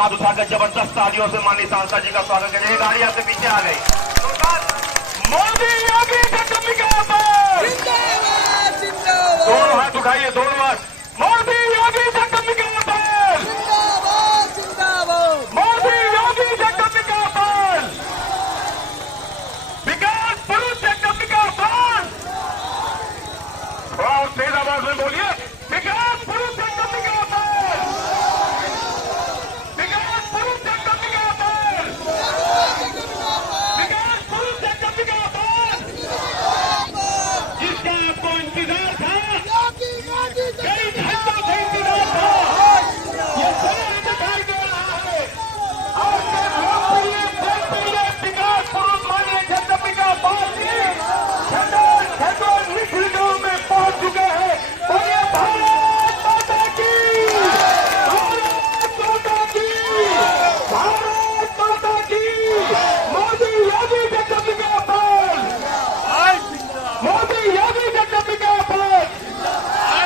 हाथ उठाकर जबरदस्त तालियों से माननीय सांसद जी का स्वागत करें। गाड़ी आपके पीछे आ गई। मोदी योगी दोनों हाथ उठाइए, दोनों हाथ। मोदी योगी मोदी योगी विकास पुरुष थोड़ा और तेज आवाज में बोलिए। विकास पुरुष विकास पुरुष विकास पुरुष जिसका आपको इंतजार था, कई घंटों से इंतजार था, ये शहर दिखाई दे रहा है। आपके लोकप्रिय विकास पुरुष माननीय जगदम्बिका पाल जी निखिल गांव में पहुंच चुके हैं। बोलिए भारत माता की, भारत माता की, भारत माता की। मोदी योगी जगदम्बिका पाल, मोदी योगी जगदम्बिका पाल।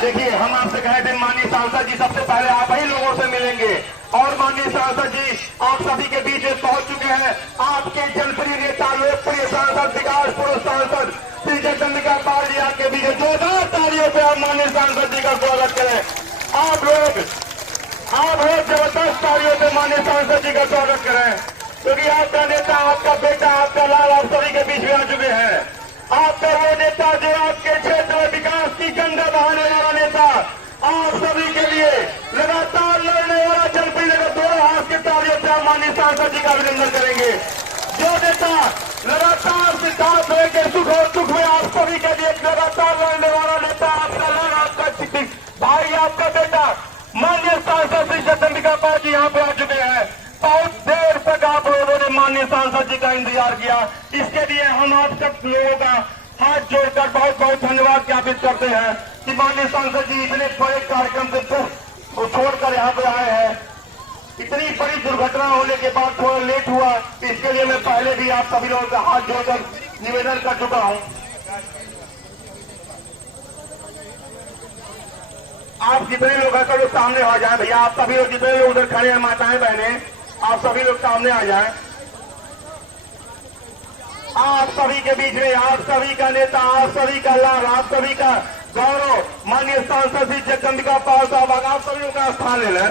देखिए, हम आपसे कहे थे माननीय सांसद जी सबसे पहले आप ही लोगों से मिलेंगे, और माननीय सांसद जी आप सभी के बीच में पहुंच चुके हैं। आपके जनप्रिय नेता, लोकप्रिय सांसद, विकास पुरुष सांसद श्री जगदम्बिका पाल जी आपके बीच जोरदार तालियों पे आप माननीय सांसद जी का स्वागत करें। आप लोग जबरदस्त तालियों पे माननीय सांसद जी का स्वागत करें, क्योंकि आपका नेता, आपका बेटा, आपका लाल आप सभी के बीच में आ चुके हैं। आपका वो नेता जो आपके क्षेत्र में विकास की गंगा बहाने वाला नेता, आप सभी के लिए लगातार लड़ने वाला जनप्रिय नेता। दोनों हाथ की तालियों से आप माननीय सांसद जी का अभिनंदन करेंगे। जो नेता लगातार सिद्धांत लेकर सुख और दुख में आप सभी के लिए लगातार लड़ने वाला नेता, आपका लाल, आपका भाई, आपका बेटा माननीय सांसद श्री जगदम्बिका पाल जी यहाँ पे आ चुके हैं। बहुत देर तक आप लोगों ने माननीय सांसद जी का इंतजार किया, इसके लिए हम आप सब लोगों का हाथ जोड़कर बहुत बहुत धन्यवाद ज्ञापित करते हैं कि माननीय सांसद जी इतने बड़े कार्यक्रम से छोड़कर यहाँ पे आए हैं। इतनी बड़ी दुर्घटना होने के बाद थोड़ा लेट हुआ, इसके लिए मैं पहले भी आप सभी लोगों का हाथ जोड़कर निवेदन कर चुका हूं। आप जितने लोग हैं सब लोग सामने आ जाएं भैया। आप सभी लोग जितने लोग उधर खड़े हैं, माताएं बहनें, आप सभी लोग सामने आ जाएं। आप सभी के बीच में आप सभी का नेता, आप सभी का लाल, आप सभी का गौरव माननीय सांसद श्री जगदम्बिका पाल साहब, आप सभी लोग का स्थान ले लें।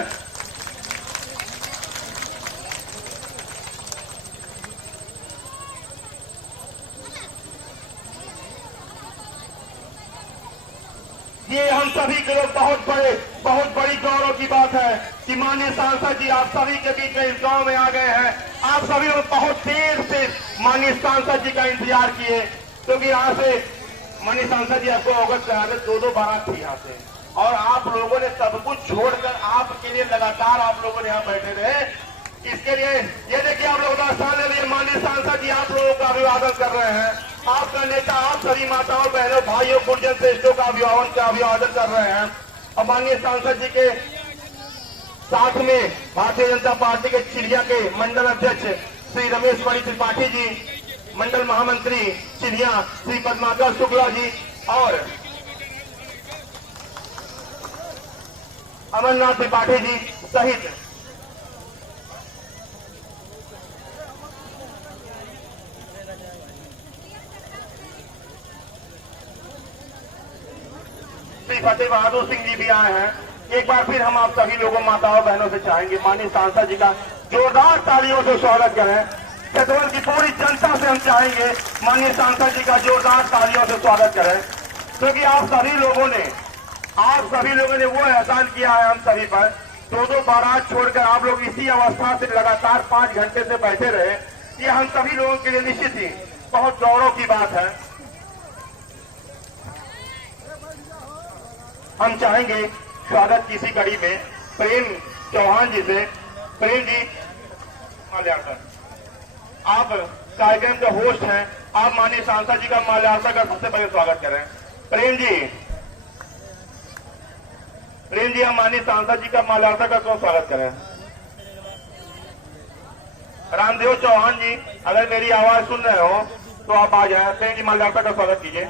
ये हम सभी के लोग बहुत बड़ी गौरव की बात है कि माननीय सांसद जी आप सभी के बीच में इस गांव में आ गए हैं। आप सभी लोग बहुत देर से माननीय सांसद जी का इंतजार किए, क्योंकि यहाँ से माननीय सांसद जी आपको अवगत करा दे, 2-2 बारात थी यहाँ से, और आप लोगों ने सब कुछ छोड़कर आपके लिए लगातार आप लोगों ने यहाँ बैठे रहे। इसके लिए ये देखिए, आप लोगों का स्थान ले लिए। माननीय सांसद जी आप लोगों का अभिवादन कर रहे हैं। आपका नेता, आप सभी माताओं, बहनों, भाइयों, गुर्जर श्रेष्ठों का अभिवादन कर रहे हैं। और माननीय सांसद जी के साथ में भारतीय जनता पार्टी के चिड़िया के मंडल अध्यक्ष श्री रमेश त्रिपाठी जी, मंडल महामंत्री चिड़िया श्री पद्माकर शुक्ला जी, और अमरनाथ त्रिपाठी जी सहित श्री फतेह बहादुर सिंह जी भी आए हैं। एक बार फिर हम आप सभी लोगों, माताओं, बहनों से चाहेंगे माननीय सांसद जी का जोरदार तालियों से स्वागत करें। छतरपुर की पूरी जनता से हम चाहेंगे माननीय सांसद जी का जोरदार तालियों से स्वागत करें, क्योंकि आप सभी लोगों ने वो एहसान किया है हम सभी पर। 2-2 बारात छोड़कर आप लोग इसी अवस्था से लगातार 5 घंटे से बैठे रहे। ये हम सभी लोगों के लिए निश्चित ही बहुत गौरव की बात है। हम चाहेंगे स्वागत की इसी कड़ी में प्रेम चौहान जी से। प्रेम जी माल्यार्पण, आप कार्यक्रम के होस्ट हैं, आप माननीय सांसद जी का माल्यार्पण का सबसे पहले स्वागत करें। प्रेम जी हम माननीय सांसद जी का माल्यार्पण का स्वागत करें। रामदेव चौहान जी, अगर मेरी आवाज सुन रहे हो तो आप आ जाए। प्रेम जी माल्यार्पण का स्वागत कीजिए।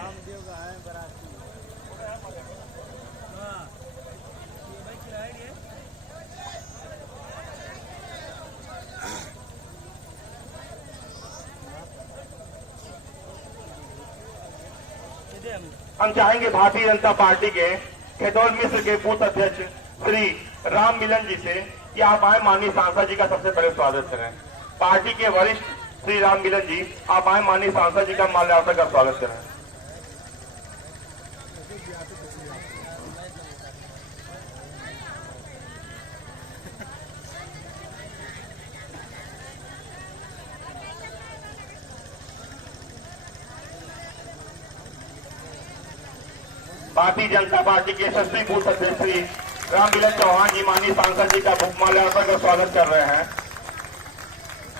हम चाहेंगे भारतीय जनता पार्टी के खेतौल मिश्र के बूथ अध्यक्ष श्री राम मिलन जी से कि आप आए माननीय सांसद जी का सबसे पहले स्वागत करें। पार्टी के वरिष्ठ श्री राम मिलन जी, आप आए माननीय सांसद जी का माल्यार्पण कर स्वागत करें। भारतीय जनता पार्टी के यशस्वी बूथ अध्यक्ष श्री राम मिलन चौहान जी माननीय सांसद जी का माल्यार्पण कर स्वागत कर रहे हैं।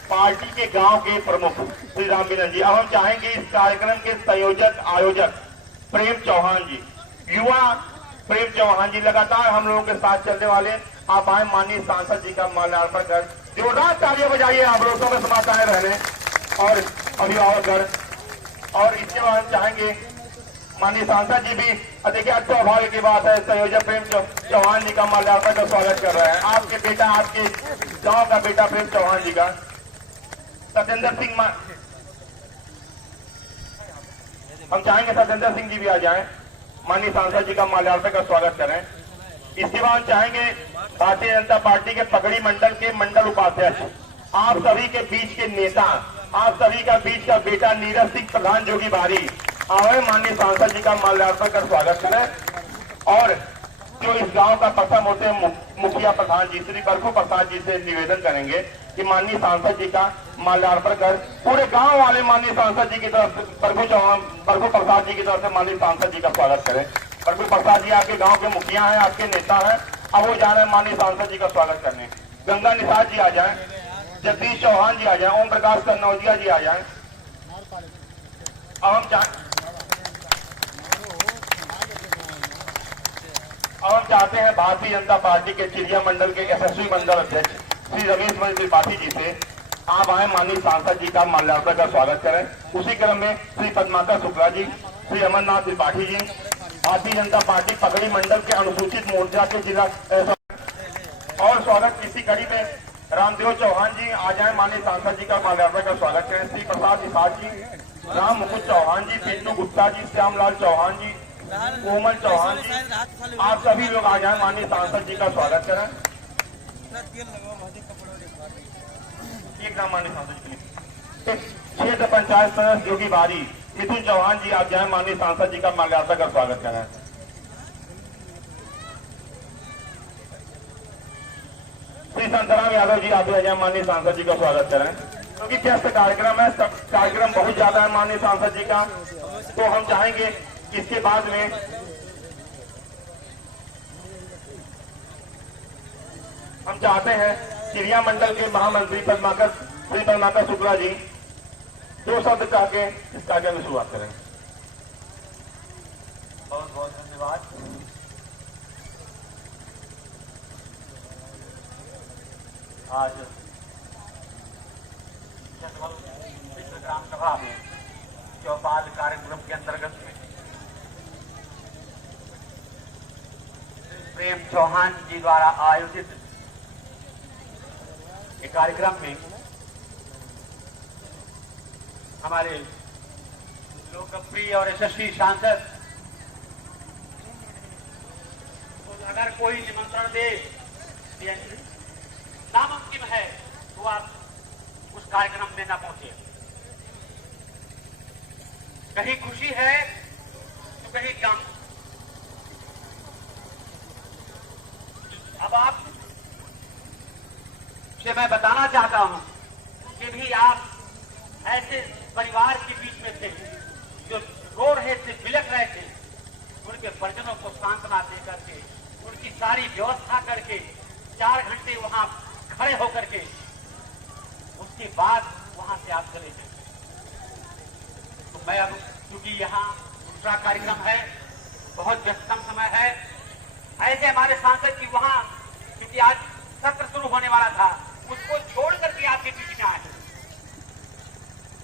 पार्टी के गांव के प्रमुख श्री राम मिलन जी, अब हम चाहेंगे इस कार्यक्रम के संयोजक आयोजक प्रेम चौहान जी, युवा प्रेम चौहान जी लगातार हम लोगों के साथ चलने वाले, आप आए माननीय सांसद जी का माल्यार्पण कर जोरदार तालियां बजाइए आप लोगों में समाताएं रहने और अभिभावकगण। और इसके बाद हम चाहेंगे माननीय सांसद जी भी देखिए अच्छा भाग्य की बात है, संयोजक प्रेम चौहान जी का माल्यार्पण का स्वागत कर रहे हैं। आपके बेटा, आपके गांव का बेटा प्रेम चौहान जी का सत्येंद्र सिंह, हम चाहेंगे सत्येंद्र सिंह जी भी आ जाएं, माननीय सांसद जी का माल्यार्पण का स्वागत करें। इसके बाद हम चाहेंगे भारतीय जनता पार्टी के पगड़ी मंडल के मंडल उपाध्यक्ष, आप सभी के बीच के नेता, आप सभी का बीच का बेटा नीरज सिंह प्रधान जोगी बारी, आए माननीय सांसद जी का माल्यार्पण कर स्वागत करें। और जो इस गांव का प्रथम होते मुखिया प्रधान जी श्री बरखू प्रसाद जी से निवेदन करेंगे कि माननीय सांसद जी का माल्यार्पण कर पूरे गांव वाले माननीय सांसद जी की तरफ से बरखू प्रसाद जी की तरफ से माननीय सांसद जी का स्वागत करें। बरखू प्रसाद जी आपके गाँव के मुखिया हैं, आपके नेता हैं, अब वो जा रहे हैं माननीय सांसद जी का स्वागत करने। गंगा निषाद जी आ जाए, जगदीश चौहान जी आ जाए, ओम प्रकाश कन्नौजिया जी आ जाए। अब हम चाहते हैं भारतीय जनता पार्टी के चिड़िया मंडल के यशस्वी मंडल अध्यक्ष श्री रमेश मणि त्रिपाठी जी से आप आए माननीय सांसद जी का माल्यार्पण का स्वागत करें। उसी क्रम में श्री पद्माकर शुक्ला जी, श्री अमरनाथ त्रिपाठी जी, भारतीय जनता पार्टी पगड़ी मंडल के अनुसूचित मोर्चा के जिला और स्वागत इसी कड़ी में रामदेव चौहान जी आ जाए माननीय सांसद जी का माल्यार्पण का स्वागत करें। श्री प्रसाद निषाद जी, राम मुकुट चौहान जी, पिंटू गुप्ता जी, श्यामलाल चौहान जी, कोमल चौहान जी, आप सभी लोग आ जाए माननीय सांसद जी का स्वागत करें। एक नाम माननीय सांसद जी, क्षेत्र पंचायत सदस्य जोगी बारी मिथुन चौहान जी, आप जाए माननीय सांसद जी का माल्यार्पण का स्वागत करें। श्री संतराम यादव जी, आप जाए माननीय सांसद जी का स्वागत करें। क्योंकि व्यस्त कार्यक्रम है, कार्यक्रम बहुत ज्यादा है माननीय सांसद जी का, तो हम चाहेंगे इसके बाद में हम चाहते हैं चिड़िया मंडल के महामंत्री श्री पद्माकर शुक्ला जी दो शब्द कह के इस कार्यक्रम में शुरुआत करें। बहुत बहुत धन्यवाद। आज विश्व ग्राम सभा में चौपाल कार्यक्रम के अंतर्गत प्रेम चौहान जी द्वारा आयोजित एक कार्यक्रम में हमारे लोकप्रिय और यशस्वी सांसद अगर कोई निमंत्रण दे नामुमकिन है तो आप उस कार्यक्रम में न पहुंचे। कहीं खुशी है तो कहीं गम। अब आप से मैं बताना चाहता हूं कि भी आप ऐसे परिवार के बीच में थे जो रो रहे थे, बिलख रहे थे, उनके परिजनों को सांत्वना दे करके, उनकी सारी व्यवस्था करके 4 घंटे वहां खड़े होकर के उसके बाद वहां से आप चले गए। तो मैं अब क्योंकि यहाँ दूसरा कार्यक्रम है, बहुत व्यस्तम समय है, ऐसे हमारे सांसद जी वहां क्योंकि आज सत्र शुरू होने वाला था उसको छोड़ करके आपके बीच में आए,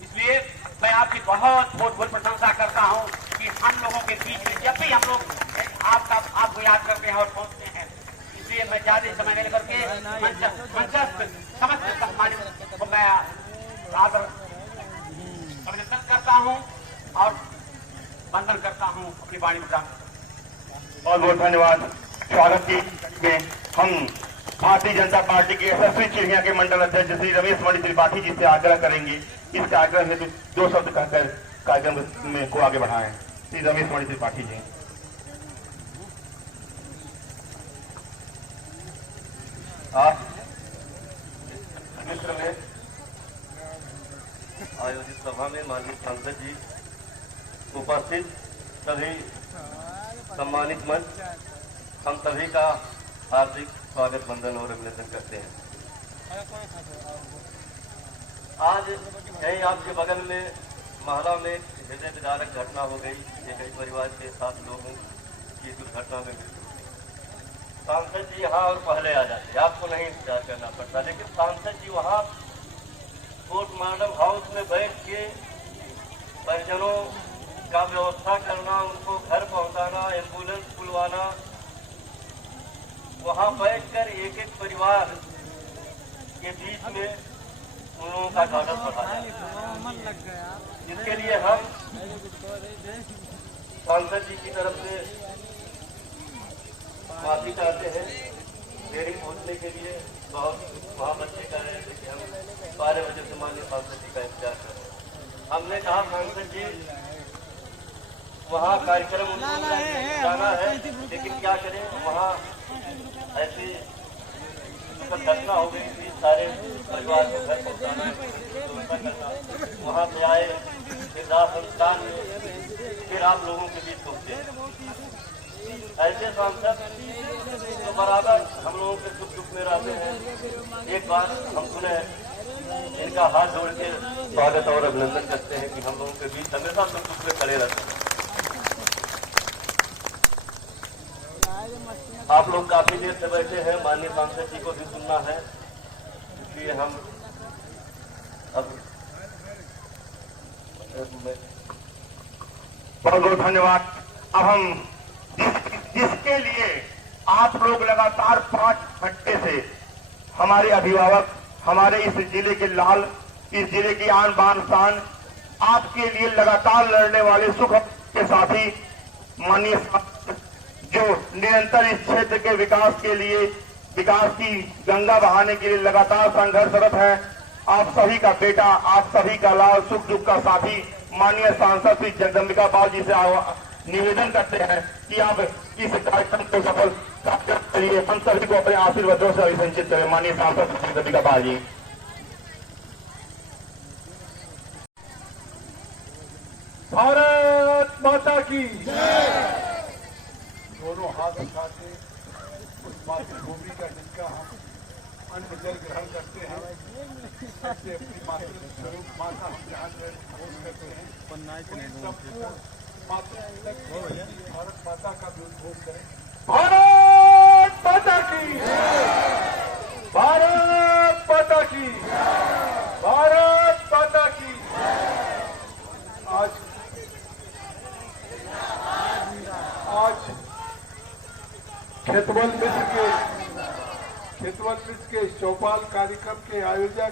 इसलिए मैं आपकी बहुत बहुत बहुत प्रशंसा करता हूं कि हम लोगों के बीच में जब भी हम लोग आपको याद करते हैं और पहुंचते हैं, इसलिए मैं ज्यादा समय नहीं लेकर के समस्त सम्मानित को मैं आदर अभिनंदन करता हूं और वंदन करता हूँ, अपनी वाणी में बहुत बहुत धन्यवाद। स्वागत की में हम भारतीय जनता पार्टी के यशस्वी चिड़िया के मंडल अध्यक्ष श्री रमेश मणि त्रिपाठी जी से आग्रह करेंगे, इस आग्रह में दो शब्द कहकर कार्यक्रम में को आगे बढ़ाएं। श्री रमेश मणि त्रिपाठी जी। आप मित्र में आयोजित सभा में माननीय सांसद जी, उपस्थित सभी सम्मानित मंच, हम सभी का हार्दिक स्वागत, वंदन और अभिनंदन करते हैं। आज यही आपके बगल में महला में हृदय विदारक घटना हो गई। एक ही परिवार के 7 लोगों की दुर्घटना में मृत्यु। सांसद जी यहाँ और पहले आ जाते, आपको नहीं इंतजार करना पड़ता, लेकिन सांसद जी वहाँ पोस्टमार्टम हाउस में बैठ के परिजनों का व्यवस्था करना, उनको घर पहुंचाना, एम्बुलेंस बुलवाना, वहां बैठकर एक एक परिवार के बीच में उन लोगों का कागज बढ़ाया। इसके लिए हम सांसद जी की तरफ से माफी चाहते हैं। देरी पहुंचने के लिए बहुत वहाँ बच्चे कह रहे थे कि हम 12 बजे से माननीय सांसद जी का इंतजार कर रहे हैं। हमने कहा सांसद जी वहाँ कार्यक्रम जाना है, लेकिन क्या करें, वहाँ ऐसी घटना हो गई थी, सारे परिवार को घर पहुँचाना, वहाँ पे आए संस्थान में, फिर आप लोगों के बीच पहुँचे। ऐसे सांसद तो बराबर हम लोगों के सुख दुख में रहते हैं। एक बार हम सुने इनका हाथ जोड़ के स्वागत और अभिनंदन करते हैं कि हम लोगों के बीच हमेशा सुख दुख में खड़े रहते हैं। आप लोग काफी देर से बैठे हैं, माननीय सांसद जी को भी सुनना है, इसलिए हम अब बहुत बहुत धन्यवाद। अब हम जिसके लिए आप लोग लगातार 5 घंटे से हमारे अभिभावक, हमारे इस जिले के लाल, इस जिले की आन बान शान, आपके लिए लगातार लड़ने वाले सुख के साथी माननीय जो निरंतर इस क्षेत्र के विकास के लिए, विकास की गंगा बहाने के लिए लगातार संघर्षरत है, आप सभी का बेटा, आप सभी का लाल, सुख दुख का साथी माननीय सांसद श्री जगदम्बिका पाल जी से निवेदन करते हैं कि आप इस कार्यक्रम को सफल करिए, हम सभी को अपने आशीर्वादों से अभिसंचित करें। माननीय सांसद श्री जगदम्बिका पाल जी। भारत माता की दोनों हाथ उठा के उस मातृभूमि का जिनका हम अन्न जल ग्रहण करते हैं, सबसे अपनी मातृस्वरूप माता हम जहाँ घोष करते हैं, सबको मातृ भारत माता का भी उद्घोष करें। भारत माता की, भारत माता की, भारत माता की। आज खेतवल मिश्र के चौपाल कार्यक्रम के आयोजक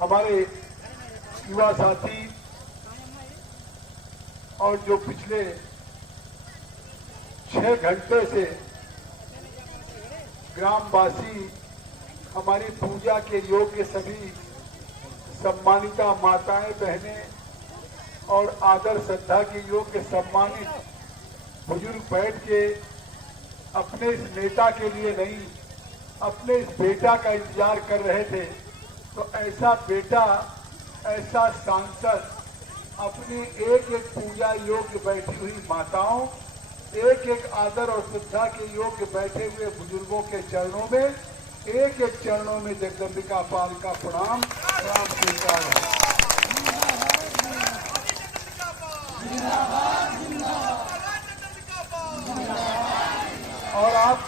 हमारे युवा साथी और जो पिछले 6 घंटे से ग्रामवासी हमारी पूजा के योग्य सभी सम्मानिता माताएं, बहनें और आदर श्रद्धा के योग्य सम्मानित बुजुर्ग बैठ के अपने इस नेता के लिए नहीं, अपने इस बेटा का इंतजार कर रहे थे। तो ऐसा बेटा, ऐसा सांसद अपनी एक एक पूजा योग्य बैठी हुई माताओं, एक एक आदर और श्रद्धा के योग्य बैठे हुए बुजुर्गों के चरणों में, एक एक चरणों में जगदम्बिका पाल का प्रणाम स्वीकार है। और आप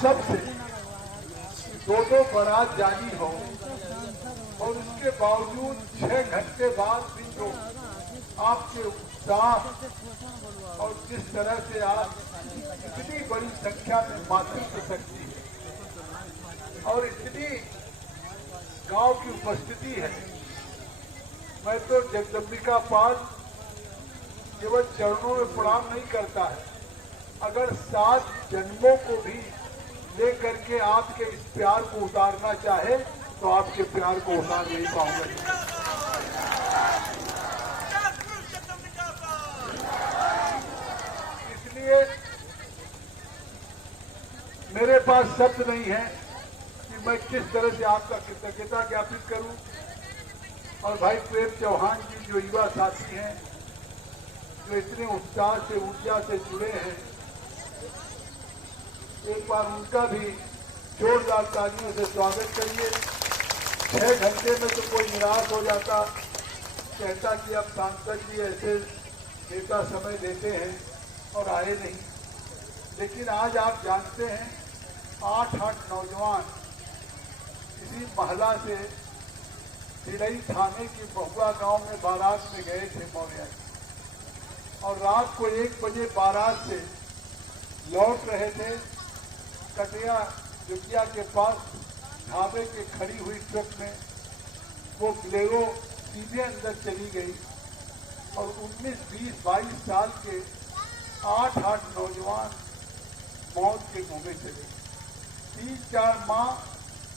सबसे दो बारात जानी हो और उसके बावजूद 6 घंटे बाद भी जो आपके उत्साह और जिस तरह से आप इतनी बड़ी संख्या में मातृत्व शक्ति है और इतनी गांव की उपस्थिति है, मैं तो जगदम्बिका पाल केवल चरणों में प्रणाम नहीं करता है, अगर 7 जन्मों को भी लेकर के आपके इस प्यार को उतारना चाहे तो आपके प्यार को उतार नहीं पाऊंगा। इसलिए मेरे पास शब्द नहीं है कि मैं किस तरह से आपका कृतज्ञता ज्ञापित करूं। और भाई प्रेम चौहान जी जो युवा साथी हैं, जो इतने उत्साह से ऊर्जा से जुड़े हैं, एक बार उनका भी जोरदार तालियों से स्वागत करिए। 6 घंटे में तो कोई निराश हो जाता, कहता कि अब सांसद जी ऐसे नेता समय देते हैं और आए नहीं। लेकिन आज आप जानते हैं 8 नौजवान इसी महिला से सिरई थाने की बहुआ गांव में बारात में गए थे मौर्या, और रात को 1 बजे बारात से लौट रहे थे। कटिया जुटिया के पास ढाबे के खड़ी हुई ट्रक में वो बोलेरो सीधे अंदर चली गई और 19, 20, 22 साल के 8 नौजवान मौत के मुंह में चले। 3-4 माह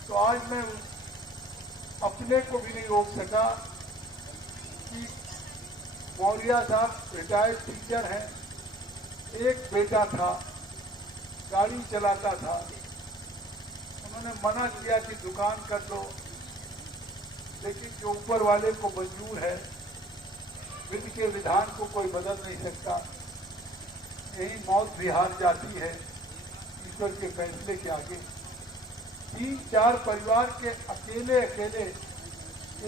तो आज मैं अपने को भी नहीं रोक सका कि मौर्या साहब रिटायर्ड टीचर हैं, एक बेटा था, गाड़ी चलाता था। उन्होंने मना किया कि दुकान कर लो, लेकिन जो ऊपर वाले को मंजूर है, विधि के विधान को कोई बदल नहीं सकता। यही मौत भी हार जाती है ईश्वर के फैसले के आगे। 3-4 परिवार के अकेले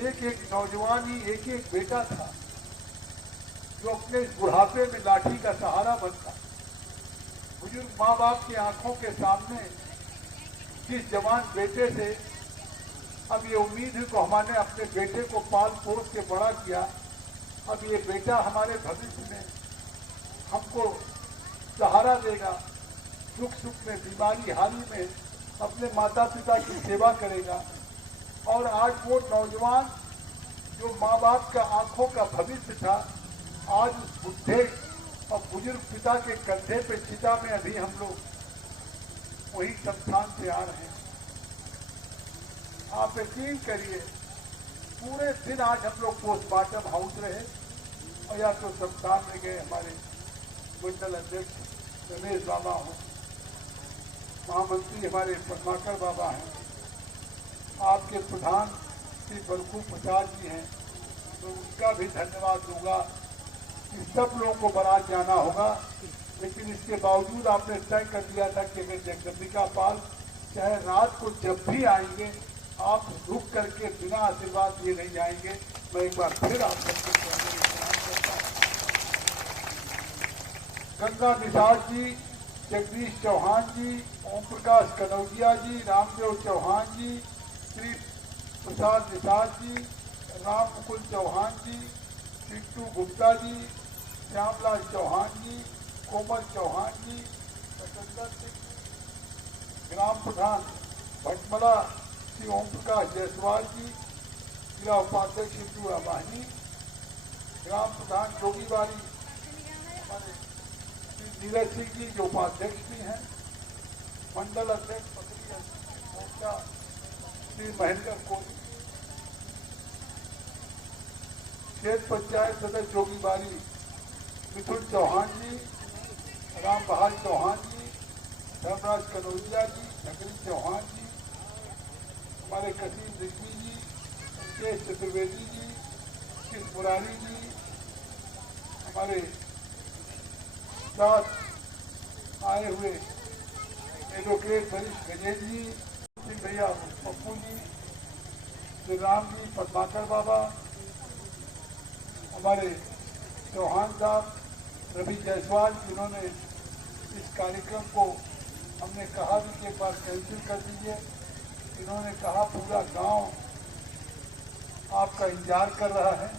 एक नौजवान ही एक बेटा था जो अपने बुढ़ापे में लाठी का सहारा बनता। बुजुर्ग माँ बाप की आंखों के सामने जिस जवान बेटे से अब ये उम्मीद है कि हमने अपने बेटे को पाल पोस के बड़ा किया, अब ये बेटा हमारे भविष्य में हमको सहारा देगा, सुख सुख में, बीमारी हानि में अपने माता पिता की सेवा करेगा। और आज वो नौजवान जो माँ बाप का आंखों का भविष्य था, आज उस बुढ़े और बुजुर्ग पिता के कंधे पे चिता में अभी हम लोग वही संस्थान से आ रहे हैं। आप यकीन करिए पूरे दिन आज हम लोग पोस्टमार्टम हाउस रहे, और या तो संस्थान में गए, हमारे मंडल अध्यक्ष रमेश बाबा हो, महामंत्री हमारे पद्माकर बाबा हैं, आपके प्रधान श्री बलकू प्रसाद जी हैं, तो उनका भी धन्यवाद दूंगा। इस सब लोगों को बारात जाना होगा, लेकिन इसके बावजूद आपने तय कर दिया था कि अगर जगदम्बिका पाल चाहे रात को जब भी आएंगे, आप रुक करके बिना आशीर्वाद दिए नहीं जाएंगे। मैं एक बार फिर आप सबको प्रणाम करता हूँ। गंगा निषाद जी, जगदीश चौहान जी, ओम प्रकाश कनौजिया जी, रामदेव चौहान जी, श्री प्रसाद निषाद जी, राम मुकुल चौहान जी, चिट्टू गुप्ता जी, श्यामलाल चौहान जी, कोमल चौहान जी, सतंदर सिंह, ग्राम प्रधान भटमला श्री ओम प्रकाश जायसवाल जी, जिला उपाध्यक्ष सिद्धू अबानी, ग्राम प्रधान जोगीबाड़ी हमारे श्री नीरज सिंह जी जो उपाध्यक्ष भी हैं, मंडल अध्यक्ष पत्री मोर्चा श्री महेंद्र कोहली, क्षेत्र पंचायत सदस्य जोगीबाड़ी मिथुन चौहान जी, राम बहार चौहान जी, धर्मराज कनौजिया जी, नगरी चौहान जी, हमारे कसीम रिश्वी जी, मुकेश चतुर्वेदी जी, किस मुरारी जी, हमारे साथ आए हुए एडवोकेट वरिष्ठ गजेश जी, सिंह भैया पप्पू जी, श्री राम जी, पद्माकर बाबा, हमारे चौहान साहब, रवि जायसवाल, जिन्होंने इस कार्यक्रम को हमने कहा भी कि एक बार कैंसिल कर दीजिए। इन्होंने कहा पूरा गांव आपका इंतजार कर रहा है।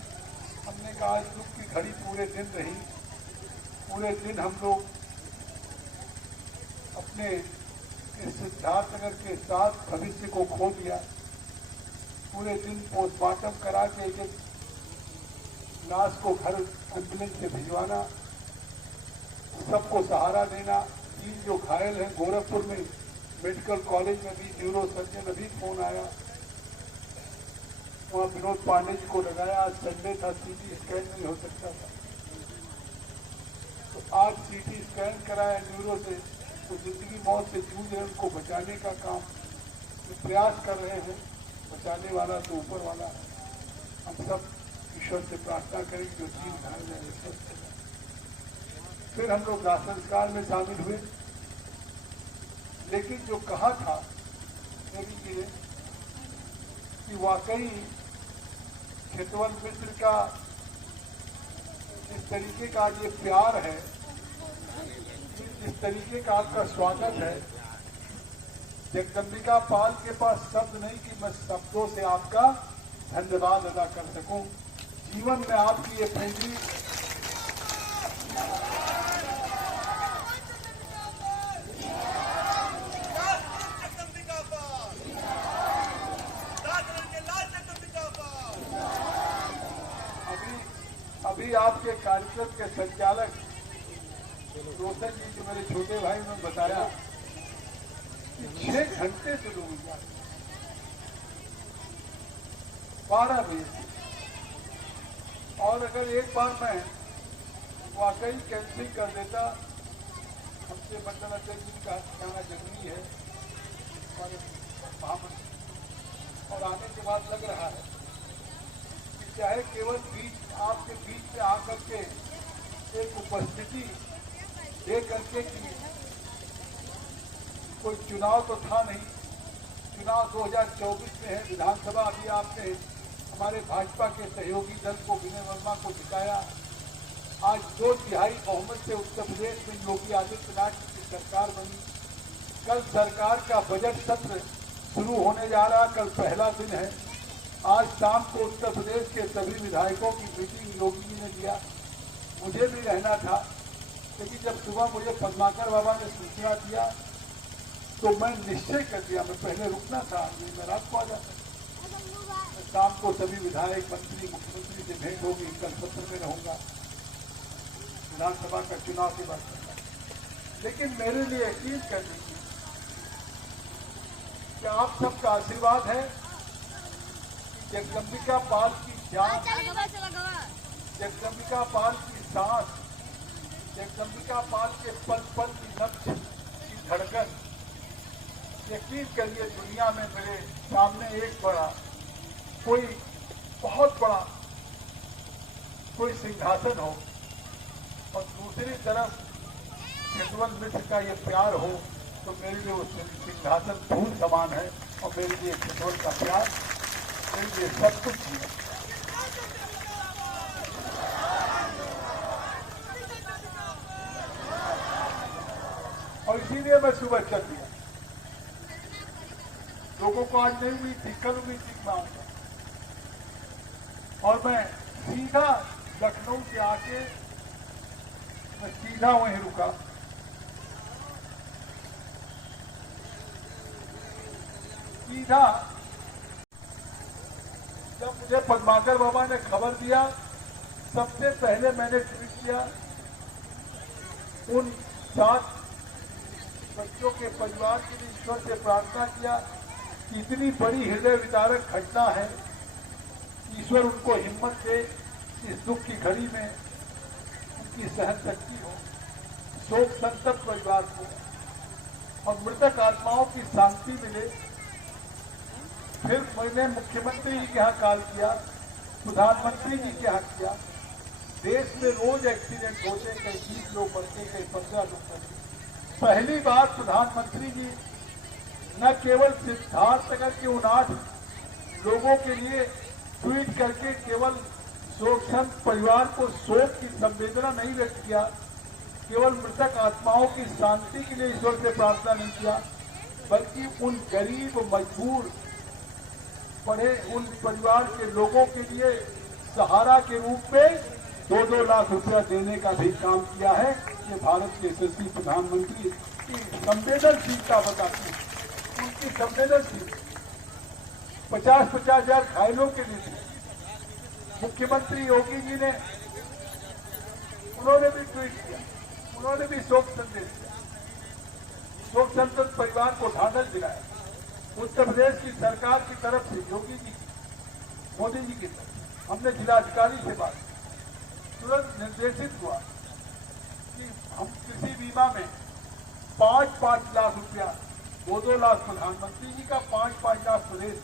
हमने कहा आज दुख की घड़ी पूरे दिन रही, पूरे दिन हम लोग अपने इस सिद्धार्थनगर के साथ भविष्य को खो दिया। पूरे दिन पोस्टमार्टम करा के एक लाश को घर एम्बुलेंस से भिजवाना, सबको सहारा देना। 3 जो घायल हैं गोरखपुर में मेडिकल कॉलेज में भी न्यूरो सर्जन, अभी फोन आया, वहां विनोद पांडे जी को लगाया। आज संडे था, सीटी स्कैन नहीं हो सकता था, तो आज सीटी स्कैन कराया न्यूरो से। तो जिंदगी मौत से जूझ रहे, उनको बचाने का काम प्रयास कर रहे हैं। बचाने वाला तो ऊपर वाला है। हम सब ईश्वर से प्रार्थना करें जो 3 घायल हैं स्वस्थ हो जाए। फिर हम लोग दाह संस्कार में शामिल हुए। लेकिन जो कहा था मेरी लिए कि वाकई खेतवन मित्र का जिस तरीके का आज ये प्यार है, जिस तरीके का आपका स्वागत है, जगदम्बिका पाल के पास शब्द नहीं कि मैं शब्दों से आपका धन्यवाद अदा कर सकूं। जीवन में आपकी ये फैमिली अभी आपके कार्यक्रम के संचालक रोशन जी जो मेरे छोटे भाई ने बताया कि 6 घंटे से लोग जाते 12 बजे। और अगर एक बार मैं वाकई कैंसिल कर देता, हमसे मंडल अध्यक्ष जी का कहना जरूरी है हमारे महामंत्री, और आने के बाद लग रहा है कि चाहे केवल आपके बीच में आकर के एक उपस्थिति दे करके कि कोई चुनाव तो था नहीं, चुनाव 2024 में है, विधानसभा अभी आपने हमारे भाजपा के सहयोगी दल को विनय वर्मा को जिताया। आज 2/3 बहुमत से उत्तर प्रदेश में योगी आदित्यनाथ की सरकार बनी। कल सरकार का बजट सत्र शुरू होने जा रहा, कल पहला दिन है। आज शाम को उत्तर प्रदेश के सभी विधायकों की मीटिंग योगी जी ने दिया। मुझे भी रहना था, लेकिन जब सुबह मुझे पद्माकर बाबा ने सूचना दिया तो मैं निश्चय कर दिया, मैं पहले रुकना था, मैं रात को आ जाता। शाम को सभी विधायक, मंत्री, मुख्यमंत्री से भेंट होगी, कल सत्र में रहूंगा, विधानसभा का चुनाव की बात करना। लेकिन मेरे लिए यकीन कर लीजिए कि आप सबका आशीर्वाद है कि जगदम्बिका पाल की जान, जगदम्बिका पाल की सांस, जगदम्बिका पाल के पल पल की नब्ज की धड़कन, यकीन करिए दुनिया में मेरे सामने एक बड़ा कोई बहुत बड़ा कोई सिंहासन हो और दूसरी तरफ खेतवन मित्र का ये प्यार हो, तो मेरे लिए वो सिंहासन फूल समान है। और मेरे लिए खेतवन का प्यार मेरे लिए सब कुछ है। और इसीलिए मैं सुबह चल दिया। लोगों को आज नहीं हुई थी, कल हुई थी मैं आऊंगा। और मैं सीधा लखनऊ से आके मैं सीधा वहीं रुका। सीधा जब मुझे पद्माकर बाबा ने खबर दिया, सबसे पहले मैंने ट्वीट किया, उन 7 बच्चों के परिवार के लिए ईश्वर से प्रार्थना किया कि इतनी बड़ी हृदय विदारक घटना है, ईश्वर उनको हिम्मत दे, इस दुख की घड़ी में उनकी सहन शक्ति हो, शोक संतप्त परिवार को और मृतक आत्माओं की शांति मिले। फिर मैंने मुख्यमंत्री जी के यहाँ कॉल किया, प्रधानमंत्री जी के यहाँ किया। देश में रोज एक्सीडेंट होते, कई 20 लोग मरते, कई 15 लोग मरते। पहली बार प्रधानमंत्री जी न केवल सिद्धार्थनगर के 59 लोगों के लिए ट्वीट करके केवल शोक परिवार को शोक की संवेदना नहीं व्यक्त किया, केवल मृतक आत्माओं की शांति के लिए ईश्वर से प्रार्थना नहीं किया, बल्कि उन गरीब, मजबूर पड़े उन परिवार के लोगों के लिए सहारा के रूप में 2-2 लाख रुपया देने का भी काम किया है। ये भारत के यशस्वी प्रधानमंत्री की संवेदनशीलता बताती है, उनकी संवेदनशीलता। 50-50 हजार घायलों के लिए मुख्यमंत्री योगी जी ने उन्होंने भी ट्वीट किया, उन्होंने भी शोक संदेश दिया, शोक संतप्त परिवार को ढांढस दिलाया। उत्तर प्रदेश की सरकार की तरफ से योगी जी, मोदी जी की तरफ हमने जिलाधिकारी से बात की, तुरंत निर्देशित हुआ कि हम कृषि बीमा में 5-5 लाख रुपया, 2-2 लाख प्रधानमंत्री जी का, 5-5 लाख प्रदेश,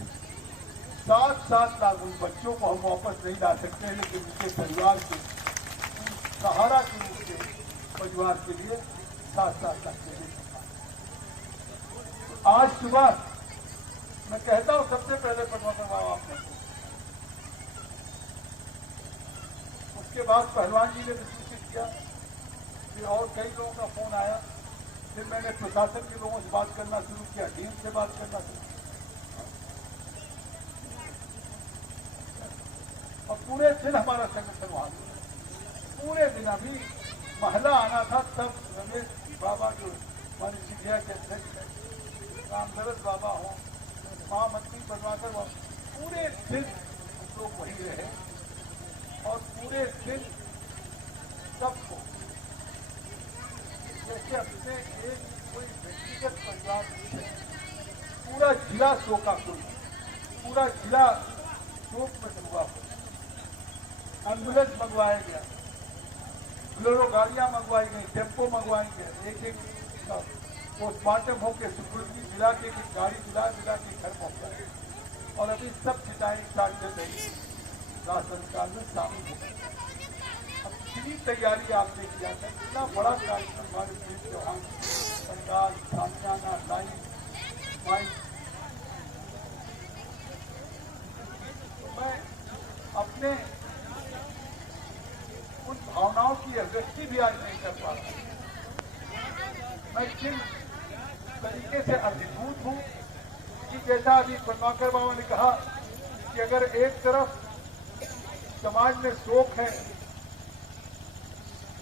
7-7 लाख उन बच्चों को हम वापस नहीं ला सकते हैं, लेकिन उनके परिवार के सहारा के उनके परिवार के लिए 7-7 लाख दे सकता। आज सुबह मैं कहता हूं सबसे पहले परमात्मा बाबा आपने, उसके बाद पहलवान जी ने भी सूचित किया, फिर और कई लोगों का फोन आया, फिर मैंने प्रशासन के लोगों से बात करना शुरू किया, टीम से बात करना शुरू किया, और पूरे दिन हमारा संगठन वहां पूरे दिन। अभी महिला आना था तब रमेश बाबा जो हमारी सीढ़िया के अध्यक्ष है, रामदरस बाबा हो, महामंत्री बनवाकर पूरे दिन हम लोग वहीं रहे और पूरे दिन सबको जैसे अपने एक कोई व्यक्तिगत परिवार से पूरा जिला शोकाकुल, पूरा जिला शोक में डूबा। एम्बुलेंस मंगवाया गया, बोलेरो गाड़ियां मंगवाई गई, टेम्पो मंगवाई गए, एक पोस्टमार्टम होकर सुपुर्दी जिला के गाड़ी जिला के घर पहुंचा और अभी सब सिटाई स्टार्ट कर रही राशन कार्ड में शामिल हो गई। अब कितनी तैयारी आप देख जाते हैं, इतना बड़ा कार्यक्रम हमारे पूरे चौहान, पंडाल, सामियाना, लाइट, माइक। मैं अपने उन भावनाओं की अभिव्यक्ति भी आज नहीं कर पा रहा। मैं किन तरीके से अभिभूत हूं कि जैसा अभी प्रभाकर बाबा ने कहा कि अगर एक तरफ समाज में शोक है,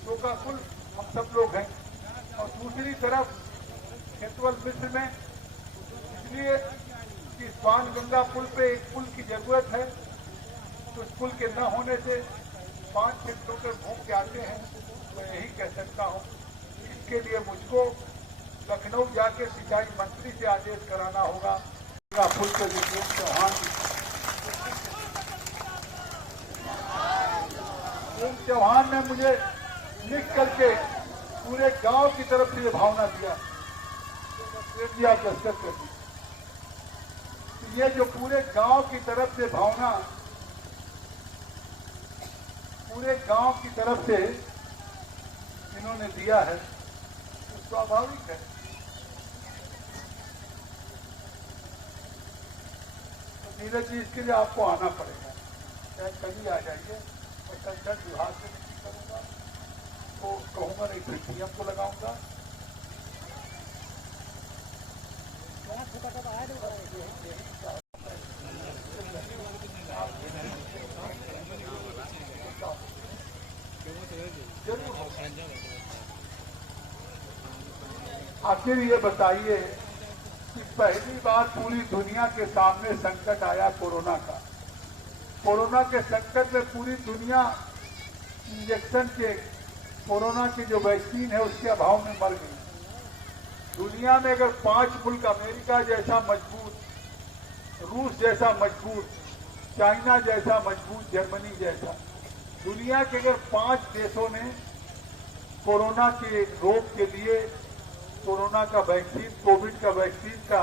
शोकाकुल हम सब लोग हैं, और दूसरी तरफ खेतवल मिश्र में इसलिए कि बाणगंगा पुल पे एक पुल की जरूरत है, तो उस पुल के न होने से 5-6 किलोमीटर घूम के आते हैं। मैं यही कह सकता हूं, इसके लिए मुझको लखनऊ जाके सिंचाई मंत्री से आदेश कराना होगा। पुल के विशेष चौहान चौहान ने मुझे लिख करके पूरे गांव की तरफ से ये भावना दिया, दस्तखत कर दी। ये जो पूरे गांव की तरफ से भावना, पूरे गांव की तरफ से इन्होंने दिया है, तो स्वाभाविक है। तो नीरज जी, इसके लिए आपको आना पड़ेगा, चाहे कभी आ जाइए। और संसद विभाग से भी करूंगा, तो कहूंगा नहीं फिर सीएम को लगाऊंगा। आखिर ये बताइए कि पहली बार पूरी दुनिया के सामने संकट आया कोरोना का। कोरोना के संकट में पूरी दुनिया इंजेक्शन के, कोरोना की जो वैक्सीन है उसके अभाव में मर गई। दुनिया में अगर 5 मुल्क, अमेरिका जैसा मजबूत, रूस जैसा मजबूत, चाइना जैसा मजबूत, जर्मनी जैसा, दुनिया के अगर 5 देशों ने कोरोना के रोग के लिए कोरोना का वैक्सीन, कोविड का वैक्सीन का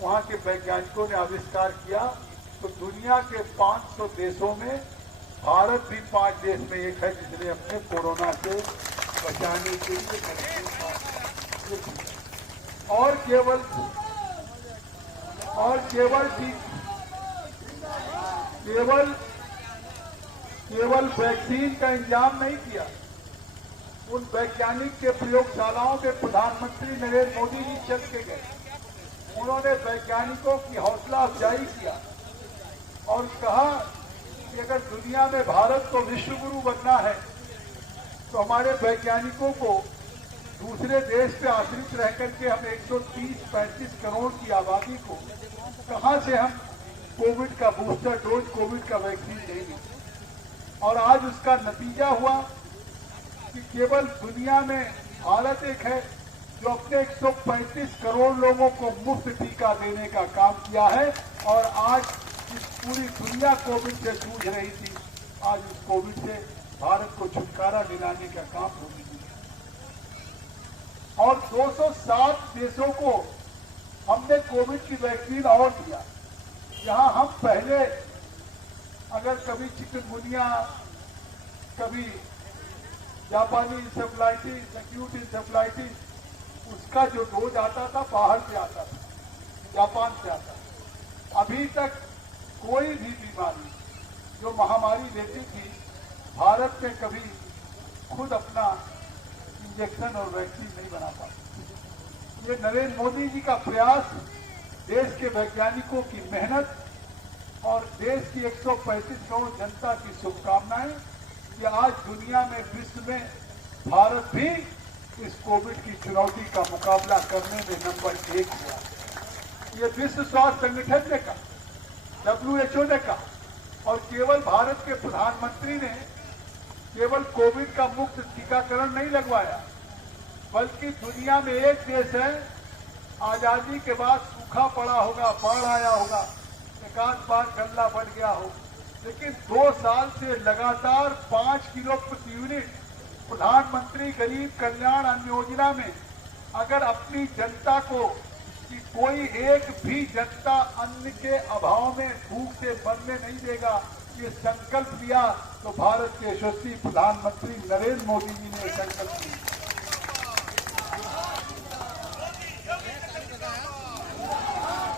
वहां के वैज्ञानिकों ने आविष्कार किया, तो दुनिया के 500 देशों में भारत भी 5 देश में एक है जिसने अपने कोरोना से बचाने के लिए केवल वैक्सीन का इंतजाम नहीं किया, उन वैज्ञानिक के प्रयोगशालाओं में प्रधानमंत्री नरेंद्र मोदी जी चल के गए। उन्होंने वैज्ञानिकों की हौसला अफजाई किया और कहा कि अगर दुनिया में भारत को विश्व गुरु बनना है तो हमारे वैज्ञानिकों को दूसरे देश पे आश्रित रह करके हम 130-135 करोड़ की आबादी को कहां से हम कोविड का बूस्टर डोज, कोविड का वैक्सीन देंगे। और आज उसका नतीजा हुआ कि केवल दुनिया में भारत एक है जो अपने 135 करोड़ लोगों को मुफ्त टीका देने का काम किया है। और आज इस पूरी दुनिया कोविड से जूझ रही थी, आज इस कोविड से भारत को छुटकारा दिलाने का काम हो गया। और 207 देशों को हमने कोविड की वैक्सीन और दिया। जहां हम पहले अगर कभी चिकनगुनिया, कभी जापानी इंसेफ्लाइटिस, एक्यूट इंसेफ्लाइटिस, उसका जो डोज आता था बाहर से आता था, जापान से आता था। अभी तक कोई भी बीमारी जो महामारी देती थी, भारत में कभी खुद अपना इंजेक्शन और वैक्सीन नहीं बना पाती। ये नरेंद्र मोदी जी का प्रयास, देश के वैज्ञानिकों की मेहनत और देश की 135 करोड़ जनता की शुभकामनाएं कि आज दुनिया में, विश्व में भारत भी इस कोविड की चुनौती का मुकाबला करने में नंबर 1 हुआ। ये विश्व स्वास्थ्य संगठन ने कहा, WHO ने कहा, और केवल भारत के प्रधानमंत्री ने केवल कोविड का मुफ्त टीकाकरण नहीं लगवाया, बल्कि दुनिया में एक देश है, आजादी के बाद सूखा पड़ा होगा, बाढ़ आया होगा, एकाध बार गल्ला बढ़ गया हो, लेकिन 2 साल से लगातार 5 किलो प्रति यूनिट प्रधानमंत्री गरीब कल्याण अन्न योजना में अगर अपनी जनता को, कि कोई एक भी जनता अन्न के अभाव में भूख से मरने नहीं देगा, ये संकल्प लिया, तो भारत के यशस्वी प्रधानमंत्री नरेंद्र मोदी जी ने संकल्प लिया।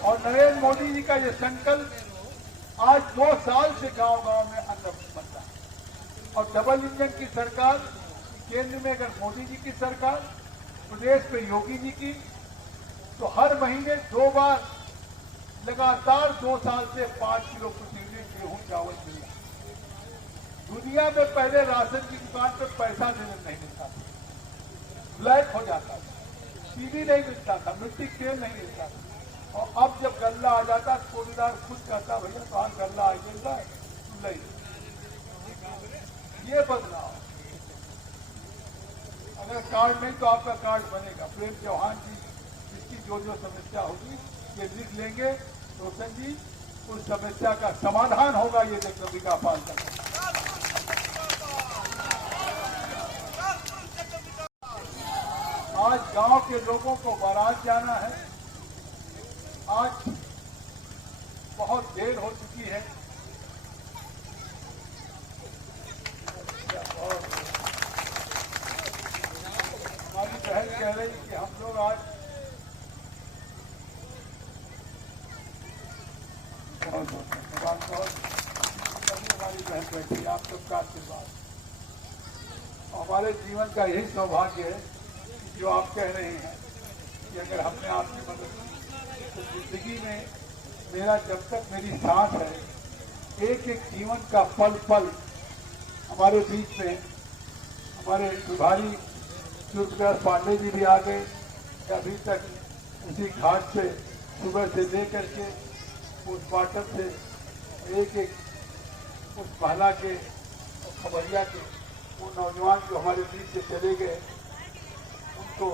और नरेंद्र मोदी जी का ये संकल्प आज 2 साल से गांव-गांव में अन्न बनता है। और डबल इंजन की सरकार, केंद्र में अगर मोदी जी की सरकार, प्रदेश में योगी जी की, तो हर महीने 2 बार लगातार 2 साल से 5 किलो प्रति यूनिट गेहूं चावल मिल रहा है। दुनिया में पहले राशन की दुकान पर पैसा देने नहीं मिलता था, ब्लैक हो जाता था, चीनी नहीं मिलता था, मिट्टी तेल नहीं मिलता था। और अब जब गल्ला आ जाता, ठेकेदार खुद कहता, भैया कहाँ गल्ला आ जाता है, नहीं। ये बदलाव, अगर कार्ड नहीं तो आपका कार्ड बनेगा। प्रेम चौहान जी जिसकी जो समस्या होगी ये लिख लेंगे, रोशन जी उस समस्या का समाधान होगा। ये जगदम्बिका पाल का आज गांव के लोगों को बारात जाना है। आज बहुत देर हो चुकी है और हमारी बहन कह रही कि हम लोग आज बहुत धन्यवाद। हमारी बहन बैठी, आप सबका आशीर्वाद। हमारे जीवन का यही सौभाग्य है जो आप कह रहे हैं कि अगर हमने आपकी मदद की तो जिंदगी में मेरा जब तक मेरी सांस है, एक एक जीवन का पल पल हमारे बीच में हमारे प्रभारी सूर्यप्रकाश पांडे जी भी आ गए। अभी तक उसी घाट से सुबह से लेकर के पोस्टमार्टम से एक एक उस महिला के, खबरिया के, वो नौजवान जो हमारे बीच से चले गए, उनको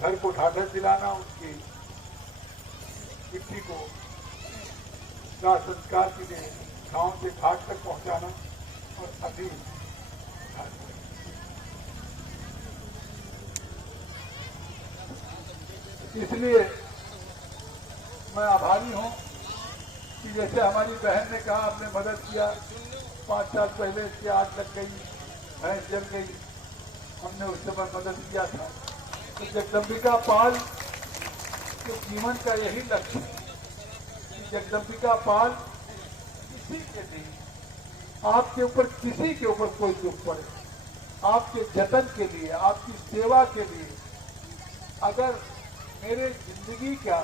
घर को ढांढस दिलाना, उनकी मिट्टी को दाह संस्कार के लिए गांव से घाट तक पहुंचाना, और अभी इसलिए मैं आभारी हूं कि जैसे हमारी बहन ने कहा, आपने मदद किया। 5 साल पहले इसकी आग लग गई, भैंस जल गई, हमने उस समय मदद किया था। तो जगदम्बिका पाल के जीवन का यही लक्ष्य है कि जगदम्बिका पाल किसी के लिए, आपके ऊपर किसी के ऊपर कोई दुख पड़े, आपके जतन के लिए, आपकी सेवा के लिए, अगर मेरे जिंदगी का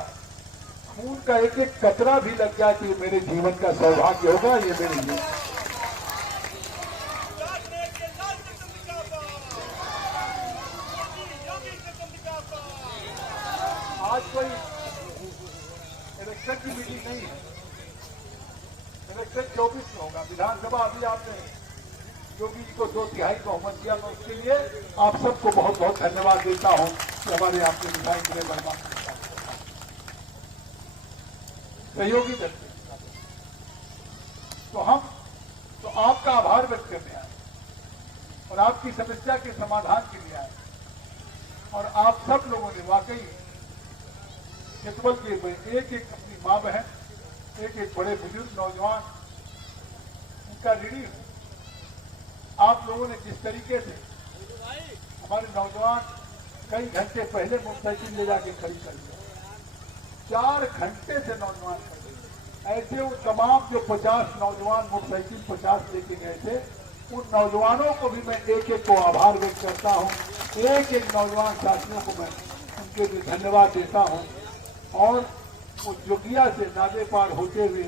खून का एक एक कतरा भी लग जाए तो ये मेरे जीवन का सौभाग्य होगा। ये मेरे लिए आज कोई इलेक्शन की मीटिंग नहीं है। इलेक्शन 24 में होगा। विधानसभा अभी आपने योगी जी को 2/3 बहुमत दिया। मैं उसके लिए आप सबको बहुत बहुत धन्यवाद देता हूं कि हमारे आपके विधायक ने बर्मा सहयोगी करते। तो हम तो आपका आभार व्यक्त करने आए और आपकी समस्या के समाधान के लिए आए। और आप सब लोगों ने वाकई केतवल के एक एक अपनी मां बहन, एक एक बड़े बुजुर्ग नौजवान, उनका ऋणी आप लोगों ने जिस तरीके से हमारे नौजवान कई घंटे पहले मोटरसाइकिल ले जाके खड़ी कर दिया, 4 घंटे से नौजवान खड़े। ऐसे वो तमाम जो 50 नौजवान मोटरसाइकिल 50 लेके गए थे, उन नौजवानों को भी मैं एक एक को आभार व्यक्त करता हूं। एक एक नौजवान साथियों को मैं उनके लिए धन्यवाद देता हूं। और वो जोगिया से नादे पार होते हुए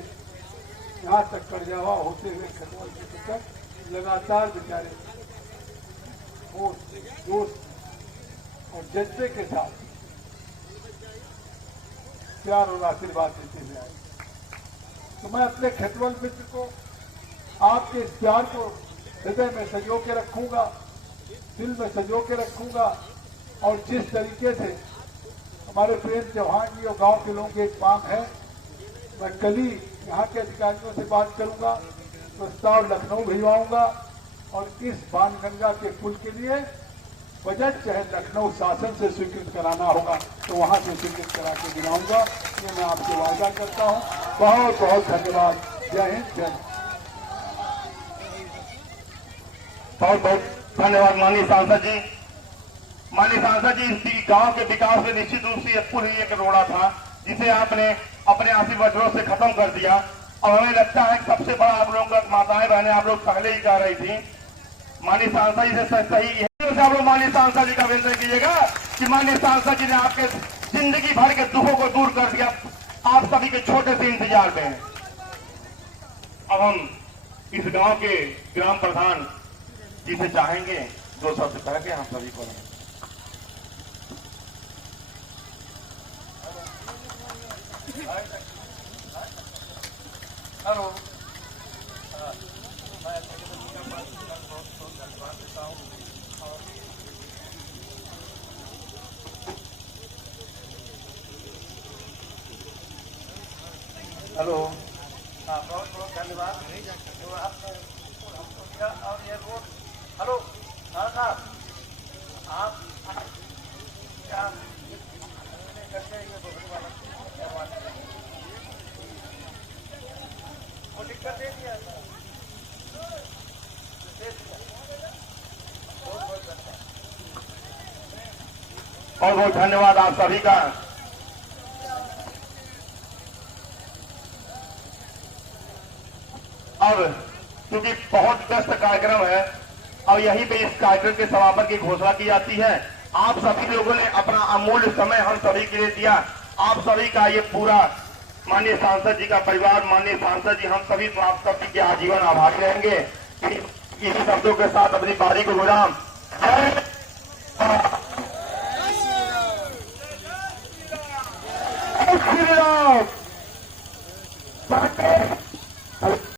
यहाँ तक करजावा होते हुए खतौल तक लगातार बेचारे दोस्त और जज्बे के साथ प्यार और आशीर्वाद देते हुए आए। तो मैं अपने खतवल मित्र को आपके इस प्यार को हृदय में संजो के रखूंगा, दिल में संजो के रखूंगा। और जिस तरीके से हमारे प्रेम चौहान जी और गांव के लोगों की एक मांग है, मैं कल ही यहाँ के अधिकारियों से बात करूंगा, प्रस्ताव लखनऊ भिजवाऊंगा और इस बाणगंगा के पुल के लिए बजट चाहे लखनऊ शासन से स्वीकृत कराना होगा तो वहां से स्वीकृत करा के दिलाऊंगा। ये मैं आपसे वादा करता हूं। बहुत बहुत धन्यवाद। जय हिंद, जय हिंद। बहुत बहुत धन्यवाद माननीय सांसद जी। माननीय सांसद जी, इस गांव के विकास में निश्चित रूप से यह पुल ही एक रोड़ा था जिसे आपने अपने आशीर्वादों से खत्म कर दिया। और हमें लगता है कि सबसे बड़ा आप लोगों का माताएं बहनें आप लोग पहले ही कह रही थी। माननीय सांसद जी से सही से आप लोग माननीय सांसद जी का अभिनंदन कीजिएगा कि माननीय सांसद जी ने आपके जिंदगी भर के दुखों को दूर कर दिया। आप सभी के छोटे से इंतजार में हैं। अब हम इस गांव के ग्राम प्रधान जी से चाहेंगे 2 शब्द कह के हम सभी को हेलो। हेलो। बहुत बहुत धन्यवाद। तो आपने और ये रोड, हेलो साहब, आप क्या करते हैं वो दिक्कत दे दिया। बहुत बहुत धन्यवाद आप सभी का। अब क्योंकि बहुत व्यस्त कार्यक्रम है और यहीं पे इस कार्यक्रम के समापन की घोषणा की जाती है। आप सभी लोगों ने अपना अमूल्य समय हम सभी के लिए दिया। आप सभी का ये पूरा माननीय सांसद जी का परिवार, माननीय सांसद जी, हम सभी आप सभी के आजीवन आभारी रहेंगे। इन्हीं शब्दों के साथ अपनी बारी को विराम